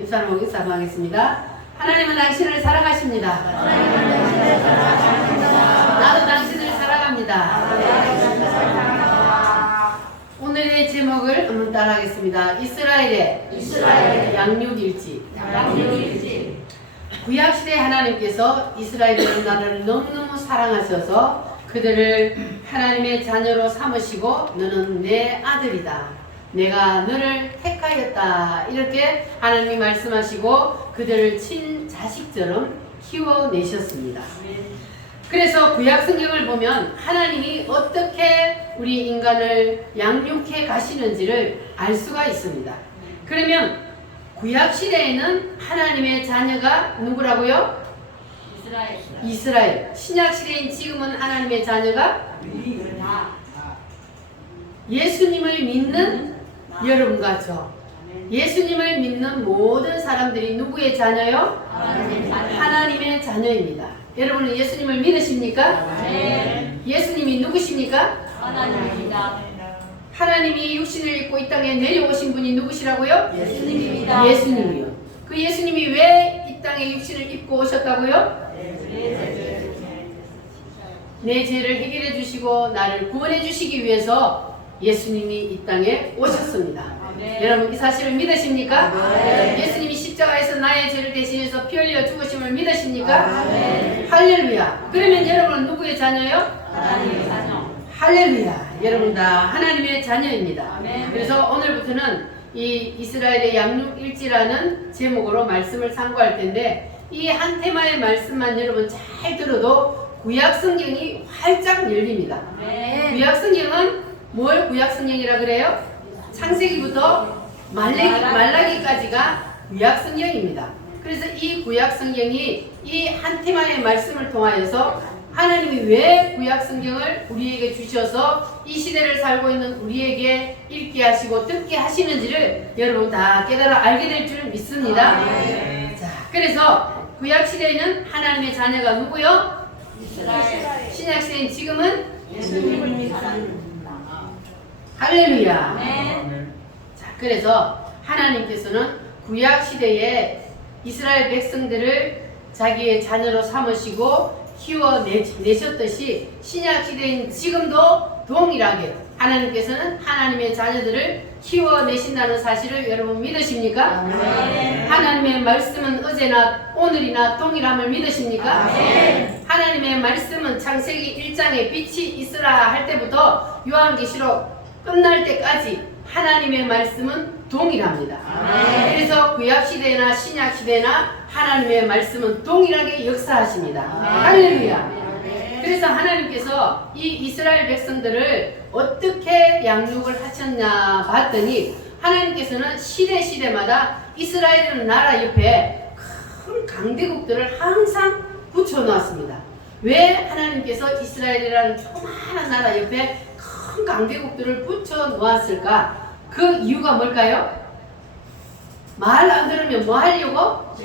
입사하고 인사하겠습니다. 하나님은 당신을 사랑하십니다. 나도 당신을 사랑합니다. 오늘의 제목을 한번 따라하겠습니다. 이스라엘의 양육일지. 구약시대 하나님께서 이스라엘이라는 나라를 너무너무 사랑하셔서 그들을 하나님의 자녀로 삼으시고 너는 내 아들이다. 내가 너를 택하였다. 이렇게 하나님이 말씀하시고 그들을 친자식처럼 키워내셨습니다. 그래서 구약 성경을 보면 하나님이 어떻게 우리 인간을 양육해 가시는지를 알 수가 있습니다. 그러면 구약 시대에는 하나님의 자녀가 누구라고요? 이스라엘. 신약 시대인 지금은 하나님의 자녀가 예수님을 믿는 여러분과 저, 예수님을 믿는 모든 사람들이 누구의 자녀요? 하나님의 자녀입니다. 여러분은 예수님을 믿으십니까? 네. 예수님이 누구십니까? 하나님입니다. 하나님이 육신을 입고 이 땅에 내려오신 분이 누구시라고요? 예수님입니다. 예수님이요. 그 예수님이 왜 이 땅에 육신을 입고 오셨다고요? 내 죄를 해결해 주시고 나를 구원해 주시기 위해서 예수님이 이 땅에 오셨습니다. 여러분 이 사실을 믿으십니까? 예수님이 십자가에서 나의 죄를 대신해서 피 흘려 죽으심을 믿으십니까? 할렐루야. 그러면 여러분은 누구의 자녀요? 하나님의 자녀. 할렐루야. 여러분 다 하나님의 자녀입니다. 그래서 오늘부터는 이 이스라엘의 양육일지라는 제목으로 말씀을 상고할 텐데 이 한 테마의 말씀만 여러분 잘 들어도 구약 성경이 활짝 열립니다. 구약 성경은 뭘 구약 성경이라 그래요? 창세기부터 말라기까지가 구약 성경입니다. 그래서 이 구약 성경이 이 한 테마의 말씀을 통하여서 하나님이 왜 구약 성경을 우리에게 주셔서 이 시대를 살고 있는 우리에게 읽게 하시고 듣게 하시는지를 여러분 다 깨달아 알게 될 줄 믿습니다. 자, 그래서 구약 시대에는 하나님의 자녀가 누구요? 이스라엘. 신약 시대인 지금은 예수님을 믿는 할렐루야. 네. 자, 그래서 하나님께서는 구약 시대에 이스라엘 백성들을 자기의 자녀로 삼으시고 키워내셨듯이 신약 시대인 지금도 동일하게 하나님께서는 하나님의 자녀들을 키워내신다는 사실을 여러분 믿으십니까? 하나님의 말씀은 어제나 오늘이나 동일함을 믿으십니까? 하나님의 말씀은 창세기 1장에 빛이 있으라 할 때부터 요한계시록 끝날 때까지 하나님의 말씀은 동일합니다. 그래서 구약시대나 신약시대나 하나님의 말씀은 동일하게 역사하십니다. 할렐루야. 그래서 하나님께서 이 이스라엘 백성들을 어떻게 양육을 하셨냐 봤더니 하나님께서는 시대마다 이스라엘이라는 나라 옆에 큰 강대국들을 항상 붙여놓았습니다. 왜 하나님께서 이스라엘이라는 조그마한 나라 옆에 큰 강대국들을 붙여놓았을까? 그 이유가 뭘까요? 말 안 들으면 뭐 하려고?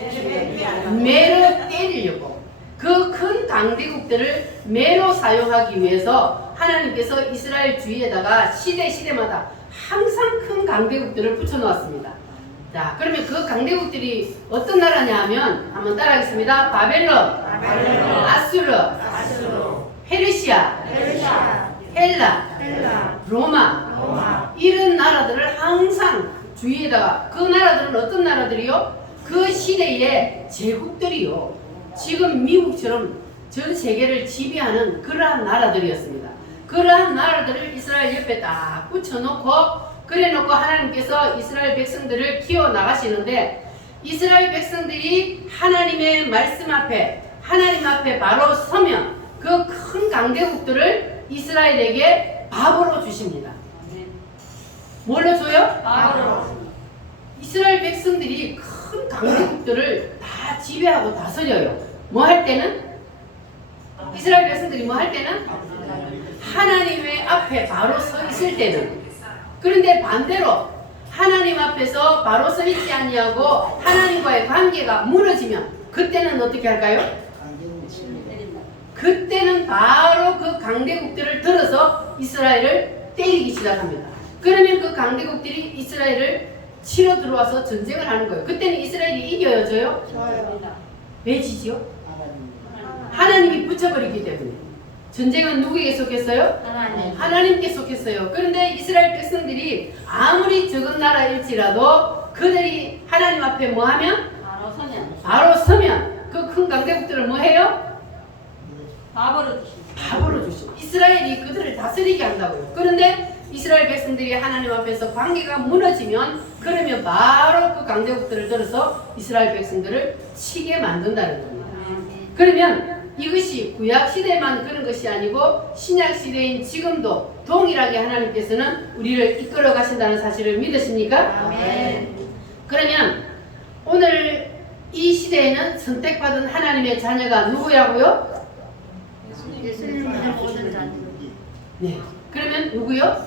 매로 때리려고. 그 큰 강대국들을 매로 사용하기 위해서 하나님께서 이스라엘 주위에다가 시대마다 항상 큰 강대국들을 붙여놓았습니다. 자, 그러면 그 강대국들이 어떤 나라냐 하면 한번 따라하겠습니다. 바벨론, 아수르, 페르시아, 헬라, 로마. 이런 나라들을 항상 주위에다가 그 나라들은 어떤 나라들이요? 그 시대의 제국들이요. 지금 미국처럼 전 세계를 지배하는 그러한 나라들이었습니다. 그러한 나라들을 이스라엘 옆에 딱 붙여놓고 그래놓고 하나님께서 이스라엘 백성들을 키워나가시는데 이스라엘 백성들이 하나님의 말씀 앞에 하나님 앞에 바로 서면 그 큰 강대국들을 이스라엘에게 밥으로 주십니다. 뭘로 줘요? 바로 이스라엘 백성들이 큰 강대국들을 다 지배하고 다스려요. 뭐 할 때는? 이스라엘 백성들이 뭐 할 때는? 하나님의 앞에 바로 서 있을 때는. 그런데 반대로 하나님 앞에서 바로 서 있지 아니하고 하나님과의 관계가 무너지면 그때는 어떻게 할까요? 그때는 바로 그 강대국들을 들어서 이스라엘을 때리기 시작합니다. 그러면 그 강대국들이 이스라엘을 치러 들어와서 전쟁을 하는 거예요. 그때는 이스라엘이 이겨요, 져요? 왜 지지요? 하나님이 붙여버리기 때문에. 전쟁은 누구에게 속했어요? 하나님. 하나님께 속했어요. 그런데 이스라엘 백성들이 아무리 적은 나라일지라도 그들이 하나님 앞에 뭐 하면? 바로 서면 그 큰 강대국들을 뭐 해요? 밥으로 주시고 이스라엘이 그들을 다스리게 한다고요. 그런데 이스라엘 백성들이 하나님 앞에서 관계가 무너지면 그러면 바로 그 강대국들을 들어서 이스라엘 백성들을 치게 만든다는 겁니다. 그러면 이것이 구약시대만 그런 것이 아니고 신약시대인 지금도 동일하게 하나님께서는 우리를 이끌어 가신다는 사실을 믿으십니까? 아멘. 그러면 오늘 이 시대에는 선택받은 하나님의 자녀가 누구라고요? 예수님의 모든 자녀. 네. 그러면 누구요?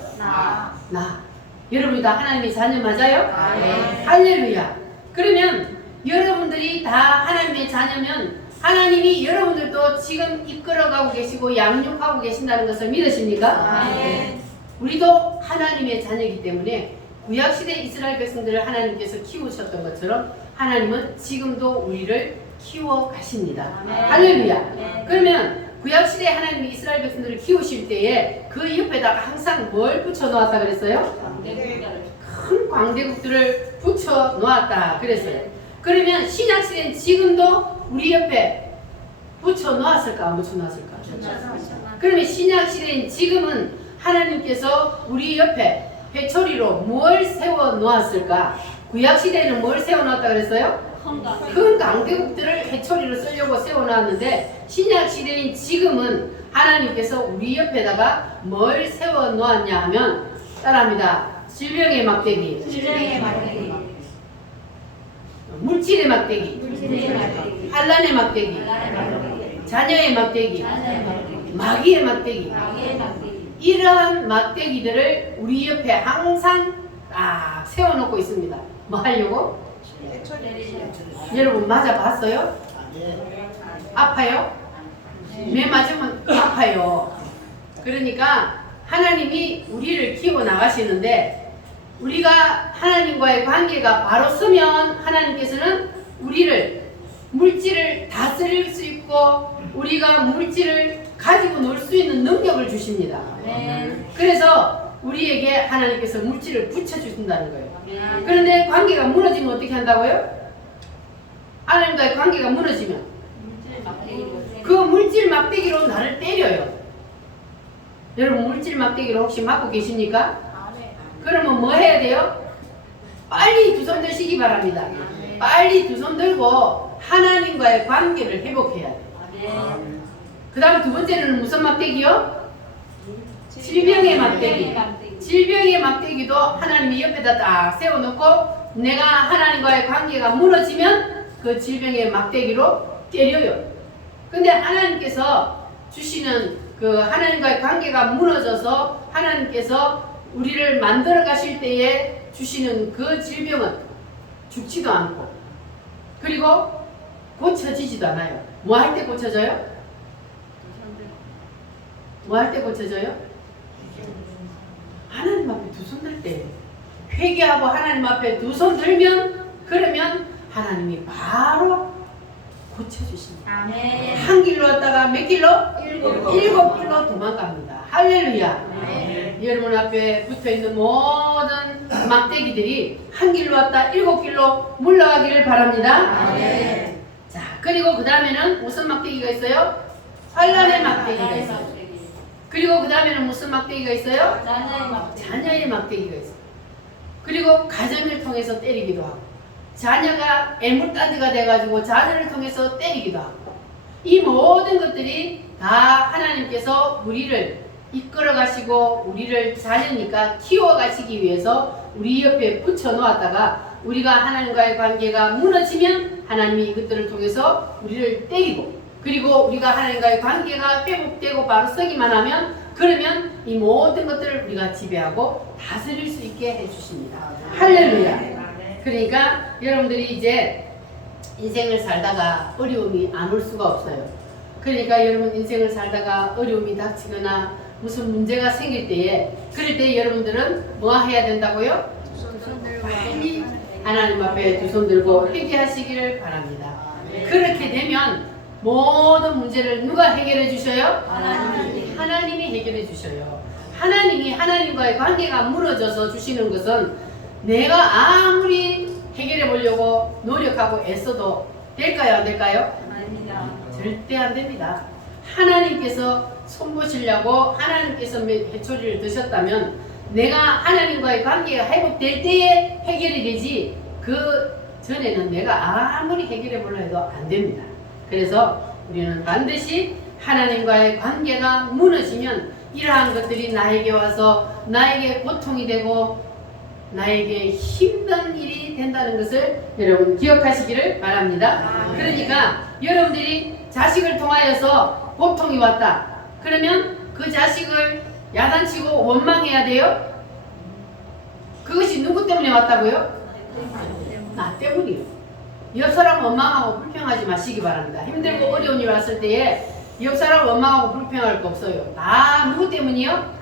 나. 여러분이 다 하나님의 자녀 맞아요? 아멘. 할렐루야. 그러면 여러분들이 다 하나님의 자녀면 하나님이 여러분들도 지금 이끌어가고 계시고 양육하고 계신다는 것을 믿으십니까? 아멘. 우리도 하나님의 자녀이기 때문에 구약시대 이스라엘 백성들을 하나님께서 키우셨던 것처럼 하나님은 지금도 우리를 키워 가십니다. 아멘. 할렐루야. 아멘. 그러면 구약시대 하나님이 이스라엘 백성들을 키우실 때에 그 옆에다가 항상 뭘 붙여 놓았다 그랬어요? 큰 광대국들을 붙여 놓았다 그랬어요. 그러면 신약시대는 지금도 우리 옆에 붙여 놓았을까 안 붙여 놓았을까? 그러면 신약시대인 지금은 하나님께서 우리 옆에 회초리로 뭘 세워 놓았을까? 구약시대에는 뭘 세워 놓았다 그랬어요? 큰 강대국들을 회초리로 쓰려고 세워 놓았는데 신약시대인 지금은 하나님께서 우리 옆에다가 뭘 세워 놓았냐 하면 따라합니다. 질병의 막대기, 질병의 막대기. 물질의 막대기, 물질의 막대기. 환란의 막대기, 자녀의 막대기, 마귀의 막대기. 이러한 막대기들을 우리 옆에 항상 딱 세워놓고 있습니다. 뭐 하려고? 여러분 맞아봤어요? 아파요? 매 맞으면 아파요. 그러니까 하나님이 우리를 키워 나가시는데 우리가 하나님과의 관계가 바로 서면 하나님께서는 우리를 물질을 다스릴 수 있고 우리가 물질을 가지고 놀 수 있는 능력을 주십니다. 그래서 우리에게 하나님께서 물질을 붙여주신다는 거예요. 그런데 관계가 무너지면 어떻게 한다고요? 하나님과의 관계가 무너지면 그 물질 막대기로 나를 때려요. 여러분 물질 막대기로 혹시 맞고 계십니까? 그러면 뭐 해야 돼요? 빨리 두 손 드시기 바랍니다. 빨리 두 손 들고 하나님과의 관계를 회복해야 돼요. 그 다음 두 번째는 무슨 막대기요? 질병의 막대기. 질병의 막대기도 하나님이 옆에다 딱 세워놓고 내가 하나님과의 관계가 무너지면 그 질병의 막대기로 때려요. 근데 하나님께서 주시는 그 하나님과의 관계가 무너져서 하나님께서 우리를 만들어 가실 때에 주시는 그 질병은 죽지도 않고 그리고 고쳐지지도 않아요. 뭐 할 때 고쳐져요? 뭐 할 때 고쳐져요? 하나님 앞에 두 손 들 때 회개하고 하나님 앞에 두 손 들면 그러면 하나님이 바로 고쳐주십니다. 아멘. 한 길로 왔다가 몇 길로? 일곱 일곱 길로 도망갑니다. 할렐루야. 아멘. 여러분 앞에 붙어있는 모든 막대기들이 한 길로 왔다 일곱 길로 물러가기를 바랍니다. 아멘. 자, 그리고 그 다음에는 무슨 막대기가 있어요? 환란의 막대기가 있어요. 그리고 그 다음에는 무슨 막대기가 있어요? 자녀의 막대기가 있어요. 그리고 가정을 통해서 때리기도 하고 자녀가 애물단지가 돼가지고 자녀를 통해서 때리기도 하고 이 모든 것들이 다 하나님께서 우리를 이끌어 가시고 우리를 자녀니까 키워 가시기 위해서 우리 옆에 붙여 놓았다가 우리가 하나님과의 관계가 무너지면 하나님이 이것들을 통해서 우리를 때리고 그리고 우리가 하나님과의 관계가 회복되고 바로 서기만 하면 그러면 이 모든 것들을 우리가 지배하고 다스릴 수 있게 해주십니다. 할렐루야. 그러니까 여러분들이 이제 인생을 살다가 어려움이 안 올 수가 없어요. 그러니까 여러분 인생을 살다가 어려움이 닥치거나 무슨 문제가 생길 때에 그럴 때 여러분들은 뭐 해야 된다고요? 빨리 하나님 앞에 두 손 들고 회개하시기를 바랍니다. 그렇게 되면 모든 문제를 누가 해결해 주셔요? 하나님이 해결해 주셔요. 하나님이 하나님과의 관계가 무너져서 주시는 것은 내가 아무리 해결해 보려고 노력하고 애써도 될까요? 안 될까요? 절대 안 됩니다. 하나님께서 손보시려고 하나님께서 회초리를 드셨다면 내가 하나님과의 관계가 회복될 때에 해결이 되지 그 전에는 내가 아무리 해결해 보려 해도 안 됩니다. 그래서 우리는 반드시 하나님과의 관계가 무너지면 이러한 것들이 나에게 와서 나에게 고통이 되고 나에게 힘든 일이 된다는 것을 여러분 기억하시기를 바랍니다. 그러니까 여러분들이 자식을 통하여서 고통이 왔다. 그러면 그 자식을 야단치고 원망해야 돼요? 그것이 누구 때문에 왔다고요? 나 때문이요. 옆 사람 원망하고 불평하지 마시기 바랍니다. 힘들고 어려운 일 왔을 때에 옆 사람 원망하고 불평할 거 없어요. 나 누구 때문이요?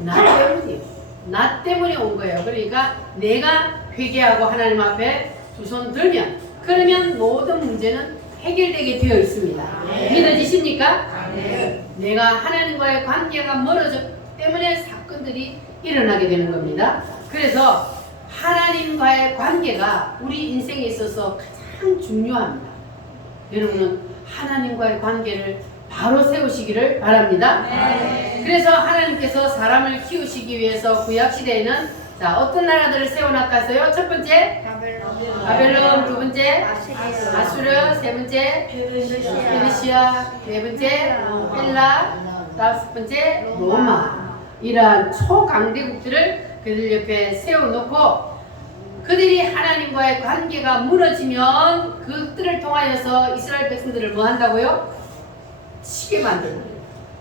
나 때문이요. 나 때문에 온 거예요. 그러니까 내가 회개하고 하나님 앞에 두 손 들면 그러면 모든 문제는 해결되게 되어 있습니다. 믿어지십니까? 내가 하나님과의 관계가 멀어졌기 때문에 사건들이 일어나게 되는 겁니다. 그래서 하나님과의 관계가 우리 인생에 있어서 가장 중요합니다. 여러분은 하나님과의 관계를 바로 세우시기를 바랍니다. 그래서 하나님께서 사람을 키우시기 위해서 구약시대에는 자, 어떤 나라들을 세워놨겠어요? 첫 번째 바벨론, 두 번째 아수르, 세 번째 페르시아, 네 번째 헬라, 다섯 번째 로마. 이러한 초강대국들을 그들 옆에 세워놓고 그들이 하나님과의 관계가 무너지면 그들을 통하여서 이스라엘 백성들을 뭐 한다고요? 치게 만들고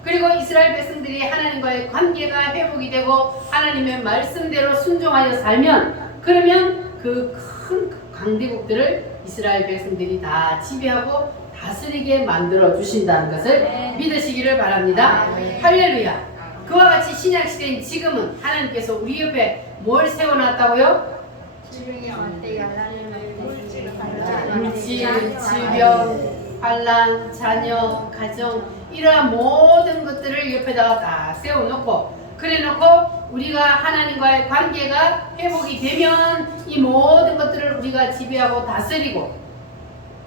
그리고 이스라엘 백성들이 하나님과의 관계가 회복이 되고 하나님의 말씀대로 순종하여 살면 그러면 그 큰 강대국들을 이스라엘 백성들이 다 지배하고 다스리게 만들어 주신다는 것을 믿으시기를 바랍니다. 할렐루야. 그와 같이 신약시대인 지금은 하나님께서 우리 옆에 뭘 세워놨다고요? 물질, 질병, 환난, 자녀, 가정 이러한 모든 것들을 옆에다가 다 세워놓고 그래놓고 우리가 하나님과의 관계가 회복이 되면 이 모든 것들을 우리가 지배하고 다스리고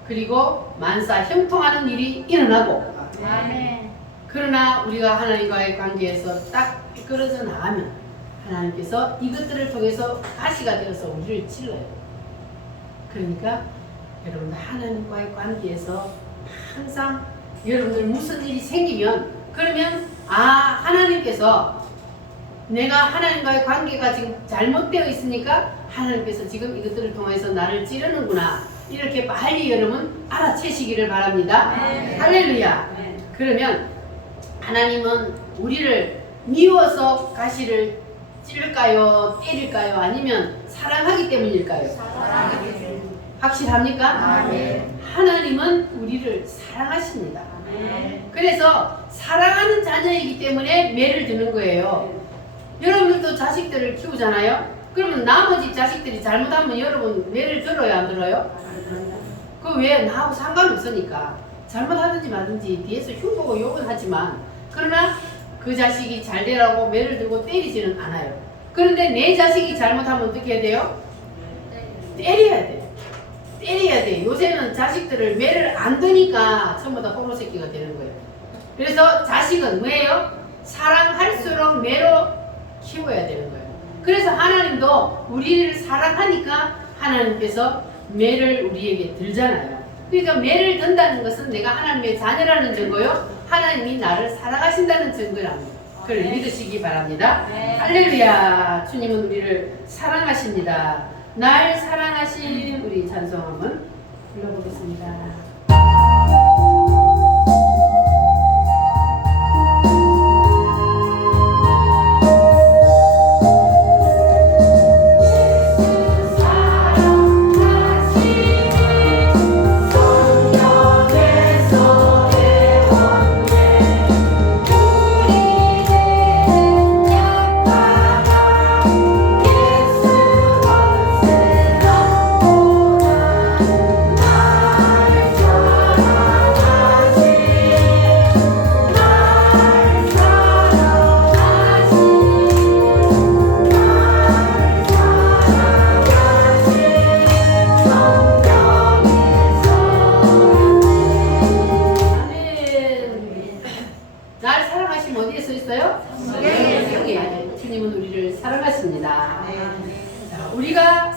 그리고 만사 형통하는 일이 일어나고 그러나 우리가 하나님과의 관계에서 딱 끌어져 나가면 하나님께서 이것들을 통해서 가시가 되어서 우리를 찔러요. 그러니까 여러분들 하나님과의 관계에서 항상 여러분들 무슨 일이 생기면 그러면 하나님께서 내가 하나님과의 관계가 지금 잘못되어 있으니까 하나님께서 지금 이것들을 통해서 나를 찌르는구나 이렇게 빨리 여러분 알아채시기를 바랍니다. 할렐루야. 그러면 하나님은 우리를 미워서 가시를 찌를까요? 때릴까요? 아니면 사랑하기 때문일까요? 확실합니까? 하나님은 우리를 사랑하십니다. 그래서 사랑하는 자녀이기 때문에 매를 드는 거예요. 여러분들도 자식들을 키우잖아요. 그러면 나머지 자식들이 잘못하면 여러분 매를 들어요? 안 들어요? 그 왜 나하고 상관없으니까 잘못하든지 말든지 뒤에서 흉보고 욕은 하지만 그러나 그 자식이 잘 되라고 매를 들고 때리지는 않아요. 그런데 내 자식이 잘못하면 어떻게 해야 돼요? 때려야 돼요. 때려야 돼요. 요새는 자식들을 매를 안 드니까 전부 다 호로 새끼가 되는 거예요. 그래서 자식은 뭐예요? 사랑할수록 매로 키워야 되는 거예요. 그래서 하나님도 우리를 사랑하니까 하나님께서 매를 우리에게 들잖아요. 그러니까 매를 든다는 것은 내가 하나님의 자녀라는 증거요. 하나님이 나를 사랑하신다는 증거랍니다. 그걸 믿으시기 바랍니다. 할렐루야. 주님은 우리를 사랑하십니다. 날 사랑하신 우리 찬송 한번 불러보겠습니다.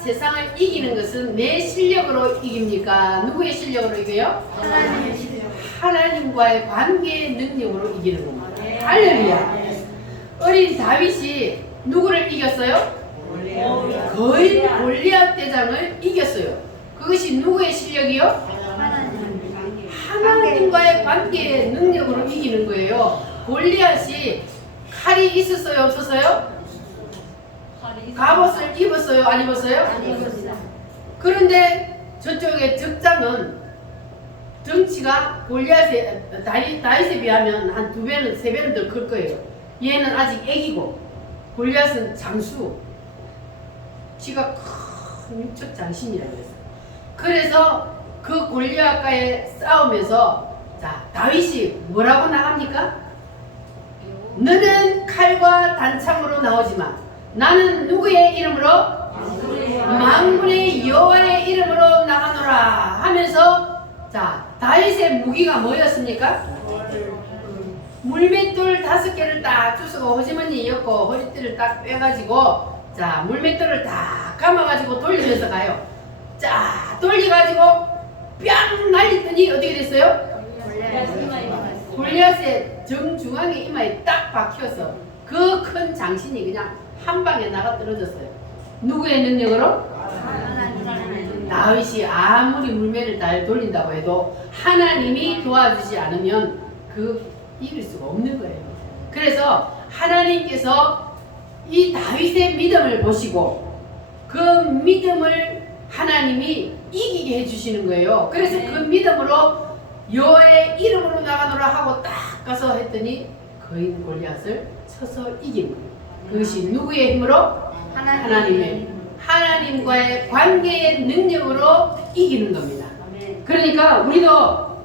세상을 이기는 것은 내 실력으로 이깁니까? 누구의 실력으로 이겨요? 하나님의 실력. 하나님과의 관계의 능력으로 이기는 겁니다. 할렐루야. 어린 다윗이 누구를 이겼어요? 거인 골리앗 대장을 이겼어요. 그것이 누구의 실력이요? 하나님과의 관계의 능력으로 이기는 거예요. 골리앗이 칼이 있었어요? 없었어요? 갑옷을 입었어요? 안 입었어요? 그런데 저쪽에 적장은 덩치가 골리앗의 다윗에 비하면 한 2배는 3배는 더 클 거예요. 얘는 아직 애기고 골리앗은 장수. 지가 큰 육척 장신이라고 했어요. 그래서 그 골리앗과의 싸움에서 자 다윗이 뭐라고 나갑니까? 너는 칼과 단창으로 나오지만 나는 누구의 이름으로? 만군의 여호와의 이름으로 나가노라 하면서 자 다윗의 무기가 뭐였습니까? 물맷돌 5개를 딱 주스고 호주머니에 엮고 허리띠를 딱 빼가지고 자 물맷돌을 딱 감아가지고 돌리면서 가요. 자 돌려가지고 뺨 날리더니 어떻게 됐어요? 골리앗의 정중앙에 이마에 딱 박혀서 그 큰 장신이 그냥 한 방에 나가 떨어졌어요. 누구의 능력으로? 다윗이 아무리 물매를 잘 돌린다고 해도 하나님이 도와주지 않으면 그 이길 수가 없는 거예요. 그래서 하나님께서 이 다윗의 믿음을 보시고 그 믿음을 하나님이 이기게 해주시는 거예요. 그래서 그 믿음으로 여호와의 이름으로 나가노라 하고 딱 가서 했더니 거인 골리앗을 쳐서 이긴 거예요. 그것이 누구의 힘으로? 하나님의 하나님과의 관계의 능력으로 이기는 겁니다. 그러니까 우리도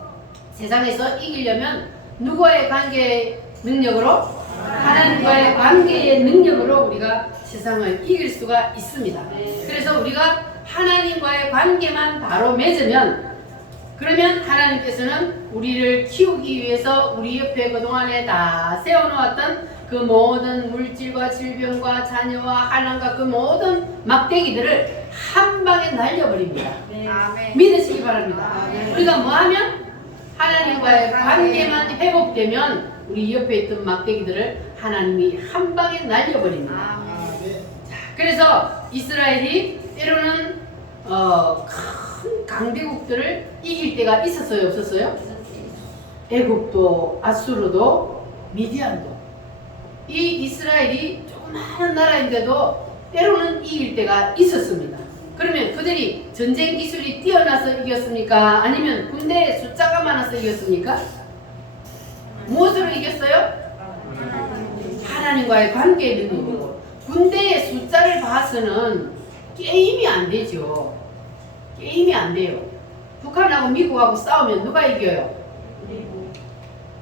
세상에서 이기려면 누구와의 관계의 능력으로? 하나님과의 관계의 능력으로 우리가 세상을 이길 수가 있습니다. 그래서 우리가 하나님과의 관계만 바로 맺으면 그러면 하나님께서는 우리를 키우기 위해서 우리 옆에 그동안에 다 세워놓았던 그 모든 물질과 질병과 자녀와 한란과 그 모든 막대기들을 한 방에 날려버립니다. 믿으시기 바랍니다. 우리가 뭐하면? 하나님과의 관계만 회복되면 우리 옆에 있던 막대기들을 하나님이 한 방에 날려버립니다. 자, 그래서 이스라엘이 때로는 큰 강대국들을 이길 때가 있었어요? 없었어요? 애국도, 아수르도, 미디안도. 이 이스라엘이 조그마한 나라인데도 때로는 이길 때가 있었습니다. 그러면 그들이 전쟁 기술이 뛰어나서 이겼습니까? 아니면 군대의 숫자가 많아서 이겼습니까? 무엇으로 이겼어요? 하나님과의 관계의 능력으로. 군대의 숫자를 봐서는 게임이 안 되죠. 게임이 안 돼요. 북한하고 미국하고 싸우면 누가 이겨요?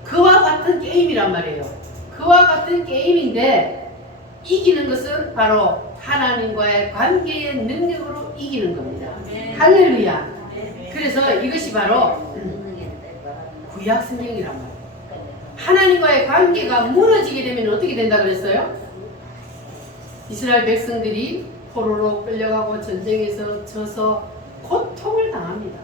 그와 같은 게임이란 말이에요. 그와 같은 게임인데 이기는 것은 바로 하나님과의 관계의 능력으로 이기는 겁니다. 할렐루야. 그래서 이것이 바로 구약 성경이란 말이에요. 하나님과의 관계가 무너지게 되면 어떻게 된다 그랬어요? 이스라엘 백성들이 포로로 끌려가고 전쟁에서 져서 고통을 당합니다.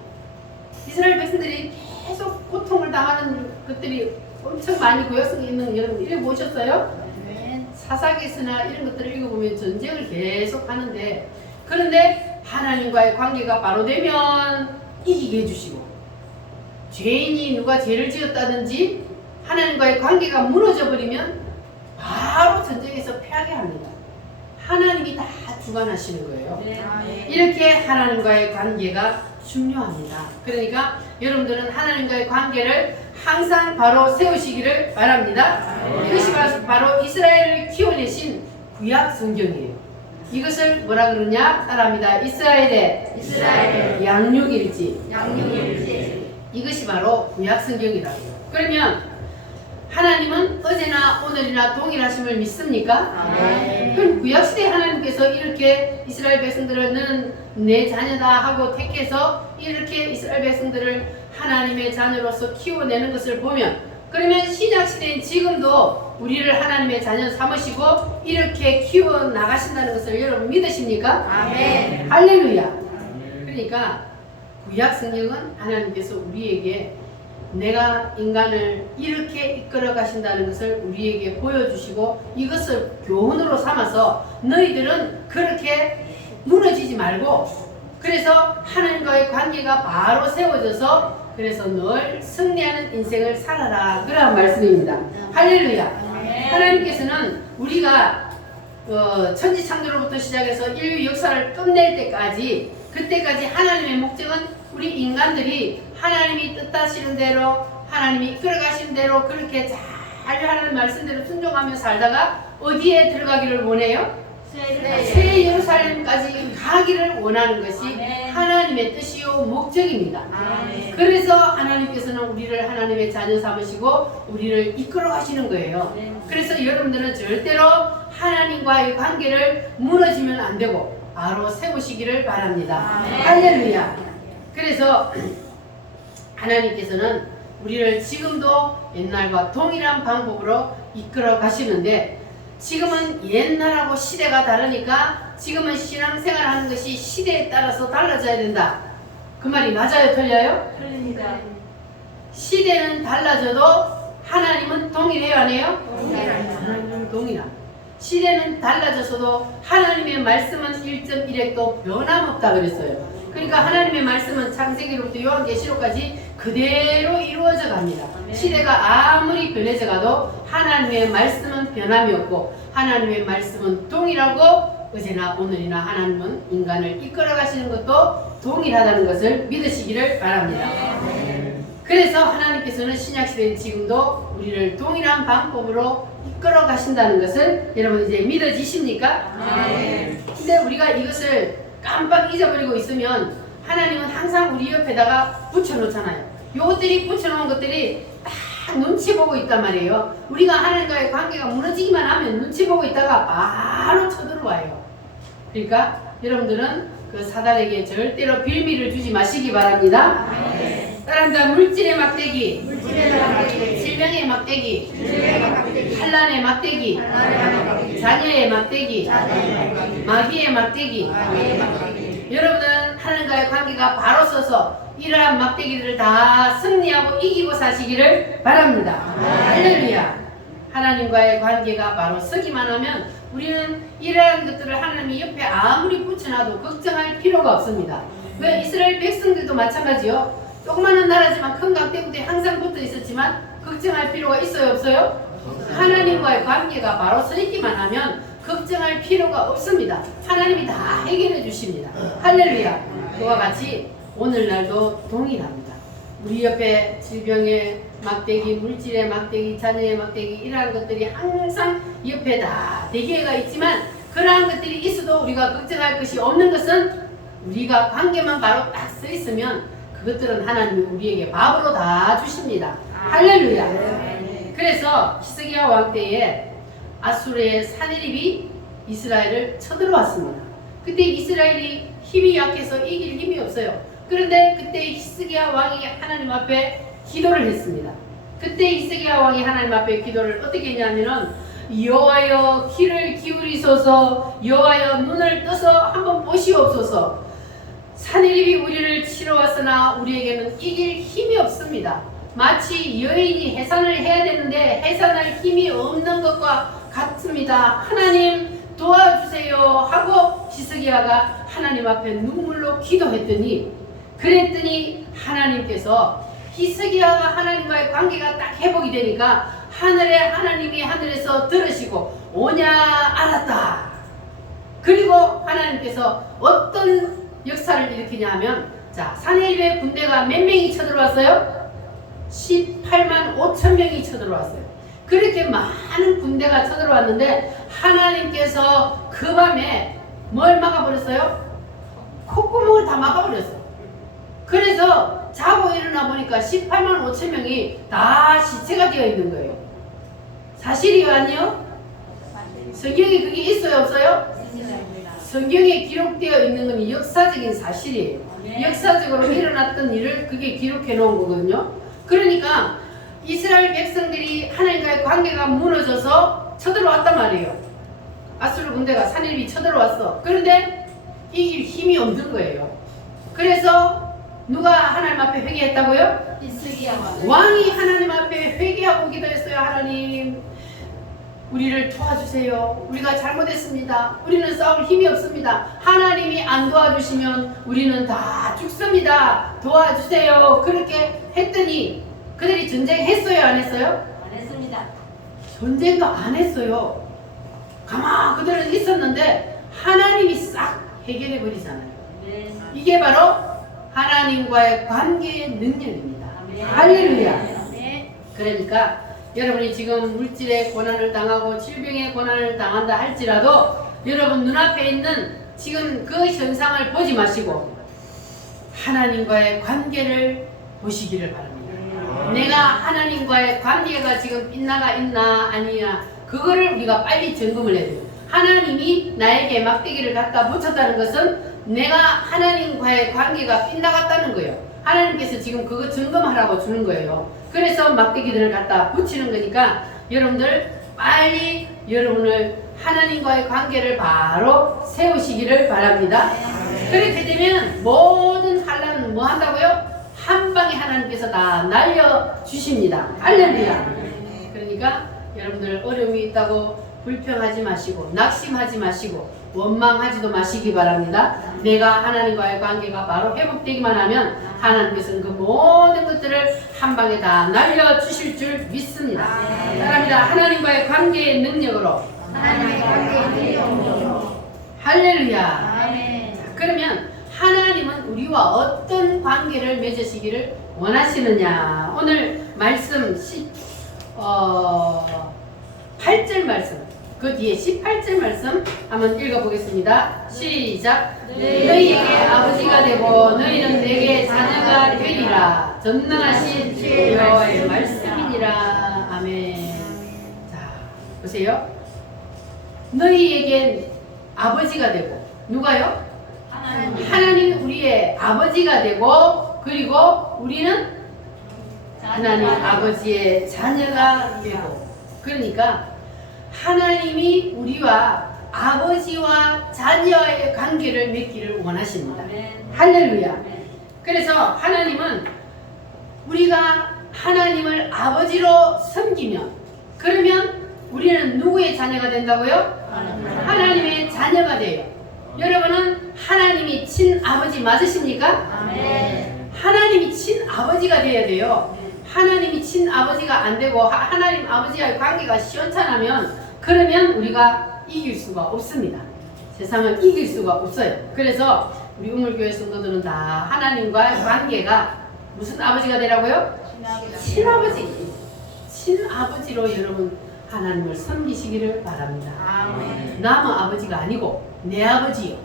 이스라엘 백성들이 계속 고통을 당하는 것들이 엄청 많이 구약성에 있는 여러분 읽어보셨어요? 사사기서나 이런 것들을 읽어보면 전쟁을 계속 하는데 그런데 하나님과의 관계가 바로 되면 이기게 해주시고 죄인이 누가 죄를 지었다든지 하나님과의 관계가 무너져 버리면 바로 전쟁에서 패하게 합니다. 하나님이 다 주관하시는 거예요. 이렇게 하나님과의 관계가 중요합니다. 그러니까 여러분들은 하나님과의 관계를 항상 바로 세우시기를 바랍니다. 이것이 바로 이스라엘을 키워내신 구약 성경이에요. 이것을 뭐라 그러냐? 따라합니다. 이스라엘의 양육일지. 이것이 바로 구약 성경이라고요. 그러면 하나님은 어제나 오늘이나 동일하심을 믿습니까? 그럼 구약시대 하나님께서 이렇게 이스라엘 백성들을 너는 내 자녀다 하고 택해서 이렇게 이스라엘 백성들을 하나님의 자녀로서 키워내는 것을 보면 그러면 신약시대인 지금도 우리를 하나님의 자녀 삼으시고 이렇게 키워 나가신다는 것을 여러분 믿으십니까? 아멘. 할렐루야. 그러니까 구약 성경은 하나님께서 우리에게 내가 인간을 이렇게 이끌어 가신다는 것을 우리에게 보여주시고 이것을 교훈으로 삼아서 너희들은 그렇게 무너지지 말고 그래서 하나님과의 관계가 바로 세워져서 그래서 늘 승리하는 인생을 살아라 그런 말씀입니다. 할렐루야. 하나님께서는 우리가 천지창조로부터 시작해서 인류 역사를 끝낼 때까지 그때까지 하나님의 목적은 우리 인간들이 하나님이 뜻하시는 대로 하나님이 이끌어가시는 대로 그렇게 잘 하나님 말씀대로 순종하며 살다가 어디에 들어가기를 원해요? 새 예루살렘까지 가기를 원하는 것이 하나님의 뜻이요 목적입니다. 그래서 하나님께서는 우리를 하나님의 자녀 삼으시고 우리를 이끌어 가시는 거예요. 그래서 여러분들은 절대로 하나님과의 관계를 무너지면 안 되고 바로 세우시기를 바랍니다. 할렐루야. 그래서 하나님께서는 우리를 지금도 옛날과 동일한 방법으로 이끌어 가시는데 지금은 옛날하고 시대가 다르니까 지금은 신앙생활 하는 것이 시대에 따라서 달라져야 된다. 그 말이 맞아요? 틀려요? 틀립니다. 시대는 달라져도 하나님은 동일해요? 안 해요? 동일합니다. 하나님은 동일합니다. 시대는 달라져서도 하나님의 말씀은 1.1핵도 변함없다 그랬어요. 그러니까 하나님의 말씀은 창세기로부터 요한계시록까지 그대로 이루어져 갑니다. 시대가 아무리 변해져 가도 하나님의 말씀은 변함이 없고 하나님의 말씀은 동일하고 어제나 오늘이나 하나님은 인간을 이끌어 가시는 것도 동일하다는 것을 믿으시기를 바랍니다. 그래서 하나님께서는 신약시대인 지금도 우리를 동일한 방법으로 이끌어 가신다는 것을 여러분 이제 믿어지십니까? 근데 우리가 이것을 깜빡 잊어버리고 있으면 하나님은 항상 우리 옆에다가 붙여놓잖아요. 요것들이 붙여놓은 것들이 딱 눈치 보고 있단 말이에요. 우리가 하나님과의 관계가 무너지기만 하면 눈치 보고 있다가 바로 쳐들어와요. 그러니까 여러분들은 그 사단에게 절대로 빌미를 주지 마시기 바랍니다. 따라한다. 물질의 막대기, 질병의 막대기, 환난의 막대기, 자녀의 막대기, 마귀의 막대기. 여러분은 하나님과의 관계가 바로 서서 이러한 막대기들을 다 승리하고 이기고 사시기를 바랍니다. 할렐루야. 하나님과의 관계가 바로 서기만 하면 우리는 이러한 것들을 하나님이 옆에 아무리 붙여놔도 걱정할 필요가 없습니다. 왜 이스라엘 백성들도 마찬가지요. 조그마한 나라지만 큰 강대국에 항상 붙어 있었지만 걱정할 필요가 있어요? 없어요? 하나님과의 관계가 바로 서 있기만 하면 걱정할 필요가 없습니다. 하나님이 다 해결해 주십니다. 할렐루야. 그와 같이 오늘날도 동일합니다. 우리 옆에 질병의 막대기, 물질의 막대기, 자녀의 막대기 이러한 것들이 항상 옆에 다 대개가 있지만 그러한 것들이 있어도 우리가 걱정할 것이 없는 것은 우리가 관계만 바로 딱 서 있으면 그것들은 하나님이 우리에게 밥으로 다 주십니다. 할렐루야. 그래서 히스기야 왕 때에 아수르의 사내립이 이스라엘을 쳐들어왔습니다. 그때 이스라엘이 힘이 약해서 이길 힘이 없어요. 그런데 그때 히스기야 왕이 하나님 앞에 기도를 했습니다. 그때 히스기야 왕이 하나님 앞에 기도를 어떻게 했냐면은 여호와여 귀를 기울이소서, 여호와여 눈을 떠서 한번 보시옵소서. 사내립이 우리를 치러 왔으나 우리에게는 이길 힘이 없습니다. 마치 여인이 해산을 해야 되는데 해산할 힘이 없는 것과 같습니다. 하나님 도와주세요 하고 히스기야가 하나님 앞에 눈물로 기도했더니 그랬더니 하나님께서 히스기야가 하나님과의 관계가 딱 회복이 되니까 하늘에 하나님이 하늘에서 들으시고 오냐 알았다. 그리고 하나님께서 어떤 역사를 일으키냐 하면 자 사내립의 군대가 몇 명이 쳐들어왔어요? 18만 5천 명이 쳐들어왔어요. 그렇게 많은 군대가 쳐들어왔는데 하나님께서 그 밤에 뭘 막아버렸어요? 콧구멍을 다 막아버렸어요. 그래서 자고 일어나 보니까 18만 5천 명이 다 시체가 되어 있는 거예요. 사실이요 아니요? 성경에 그게 있어요 없어요? 성경에 기록되어 있는 건 역사적인 사실이에요. 역사적으로 일어났던 일을 그게 기록해 놓은 거거든요. 그러니까 이스라엘 백성들이 하나님과의 관계가 무너져서 쳐들어왔단 말이에요. 아수르 군대가 산입이 쳐들어왔어. 그런데 이길 힘이 없는 거예요. 그래서 누가 하나님 앞에 회개했다고요? 히스기야 왕이 하나님 앞에 회개하고 기도했어요. 하나님, 우리를 도와주세요. 우리가 잘못했습니다. 우리는 싸울 힘이 없습니다. 하나님이 안 도와주시면 우리는 다 죽습니다. 도와주세요. 그렇게 했더니 그들이 전쟁했어요? 안 했어요? 안 했습니다. 전쟁도 안 했어요. 가만 그들은 있었는데 하나님이 싹 해결해 버리잖아요. 아멘. 이게 바로 하나님과의 관계의 능력입니다. 아멘. 할렐루야. 아멘. 그러니까 여러분이 지금 물질의 고난을 당하고 질병의 고난을 당한다 할지라도 여러분 눈앞에 있는 지금 그 현상을 보지 마시고 하나님과의 관계를 보시기를 바랍니다. 내가 하나님과의 관계가 지금 빗나가 있나 아니냐, 그거를 우리가 빨리 점검을 해야 돼요. 하나님이 나에게 막대기를 갖다 붙였다는 것은 내가 하나님과의 관계가 빗나갔다는 거예요. 하나님께서 지금 그거 점검하라고 주는 거예요. 그래서 막대기들을 갖다 붙이는 거니까 여러분들 빨리 여러분을 하나님과의 관계를 바로 세우시기를 바랍니다. 그렇게 되면 모든 환란은 뭐 한다고요? 한 방에 하나님께서 다 날려주십니다. 할렐루야. 그러니까 여러분들 어려움이 있다고 불평하지 마시고 낙심하지 마시고 원망하지도 마시기 바랍니다. 내가 하나님과의 관계가 바로 회복되기만 하면 하나님께서는 그 모든 것들을 한 방에 다 날려주실 줄 믿습니다. 사랑합니다. 하나님과의 관계의 능력으로 하나님의 관계의 능력으로. 할렐루야. 아멘. 자, 그러면 하나님은 우리와 어떤 관계를 맺으시기를 원하시느냐? 오늘 말씀 8절 말씀, 그 뒤에 18절 말씀 한번 읽어보겠습니다. 시작. 너희에게 아버지가 되고 너희는 내게 자녀가 되리라. 전능하신 여호와의 말씀이니라. 아멘. 자, 보세요. 너희에게 아버지가 되고, 누가요? 하나님이 우리의 아버지가 되고, 그리고 우리는 하나님 아버지의 자녀가 되고. 그러니까 하나님이 우리와 아버지와 자녀의 관계를 맺기를 원하십니다. 할렐루야. 그래서 하나님은 우리가 하나님을 아버지로 섬기면, 그러면 우리는 누구의 자녀가 된다고요? 하나님의 자녀가 돼요. 여러분은 하나님이 친아버지 맞으십니까? 아멘. 하나님이 친아버지가 돼야 돼요. 하나님이 친아버지가 안 되고 하나님 아버지와의 관계가 시원찮으면 그러면 우리가 이길 수가 없습니다. 세상을 이길 수가 없어요. 그래서 우리 우물교회 성도들은 다 하나님과의 관계가 무슨 아버지가 되라고요? 친아버지. 친아버지로 여러분 하나님을 섬기시기를 바랍니다. 아멘. 남의 아버지가 아니고 내 아버지요.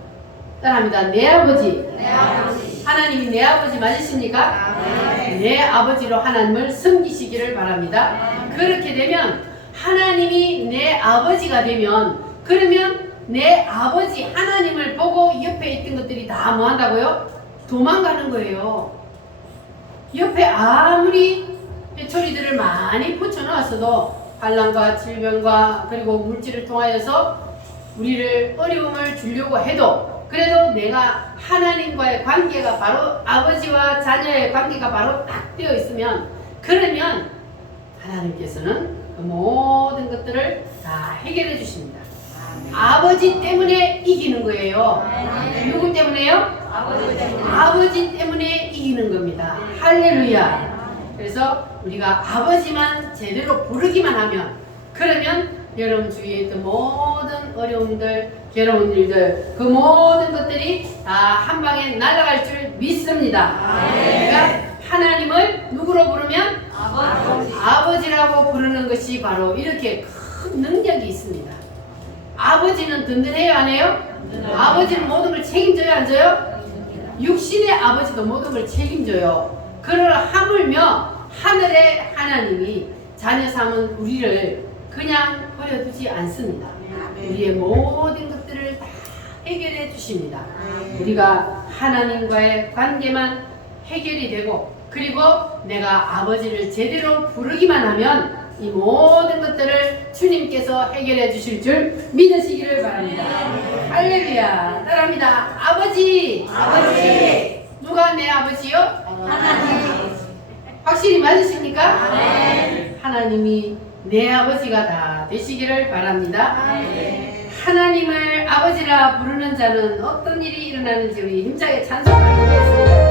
따라합니다. 내 아버지. 내 아버지. 하나님이 내 아버지 맞으십니까? 아멘. 내 아버지로 하나님을 섬기시기를 바랍니다. 그렇게 되면 하나님이 내 아버지가 되면, 그러면 내 아버지 하나님을 보고 옆에 있던 것들이 다 뭐 한다고요? 도망가는 거예요. 옆에 아무리 해초리들을 많이 붙여놓았어도 환난과 질병과 그리고 물질을 통하여서 우리를 어려움을 주려고 해도, 그래도 내가 하나님과의 관계가 바로 아버지와 자녀의 관계가 바로 딱 되어 있으면, 그러면 하나님께서는 그 모든 것들을 다 해결해 주십니다. 아버지 때문에 이기는 거예요. 누구 때문에요? 아버지 때문에. 아버지 때문에 이기는 겁니다. 할렐루야. 그래서 우리가 아버지만 제대로 부르기만 하면, 그러면 여러분 주위에 있던 모든 어려움들, 괴로운 일들, 그 모든 것들이 다 한 방에 날아갈 줄 믿습니다. 그러니까 하나님을 누구로 부르면? 아버지. 아버지라고 부르는 것이 바로 이렇게 큰 능력이 있습니다. 아버지는 든든해요, 안 해요? 아버지는 모든 걸 책임져요, 안 져요? 육신의 아버지도 모든 걸 책임져요. 그러나 하물며 하늘의 하나님이 자녀 삼은 우리를 그냥 버려두지 않습니다. 우리의 모든 것들을 다 해결해 주십니다. 우리가 하나님과의 관계만 해결이 되고, 그리고 내가 아버지를 제대로 부르기만 하면 이 모든 것들을 주님께서 해결해 주실 줄 믿으시기를 바랍니다. 할렐루야. 따라합니다. 아버지. 아버지. 누가 내 아버지요? 하나님. 확실히 맞으십니까? 아멘. 하나님이 내 아버지가 다 되시기를 바랍니다. 아멘. 하나님을 아버지라 부르는 자는 어떤 일이 일어나는지 우리 힘차게 찬송하겠습니다.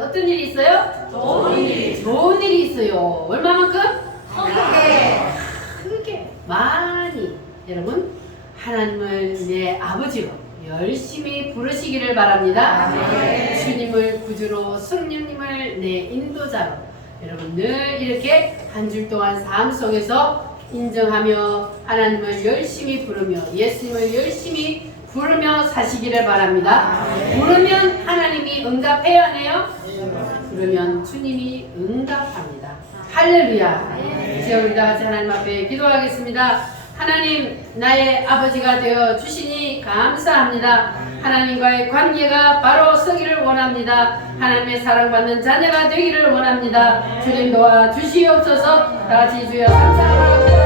어떤 일이 있어요? 좋은 일이 있어요. 얼마만큼? 크게 많이. 여러분 하나님을 내 아버지로 열심히 부르시기를 바랍니다. 주님을 구주로 성령님을 내 인도자로 여러분 늘 이렇게 한 줄 동안 삶 속에서 인정하며 하나님을 열심히 부르며 예수님을 열심히 부르며 사시기를 바랍니다. 부르면 하나님이 응답해야 하네요. 부르면 주님이 응답합니다. 할렐루야. 이제 우리 다 같이 하나님 앞에 기도하겠습니다. 하나님 나의 아버지가 되어 주시니 감사합니다. 하나님과의 관계가 바로 서기를 원합니다. 하나님의 사랑받는 자녀가 되기를 원합니다. 주님 도와 주시옵소서. 다 같이 주여 감사합니다.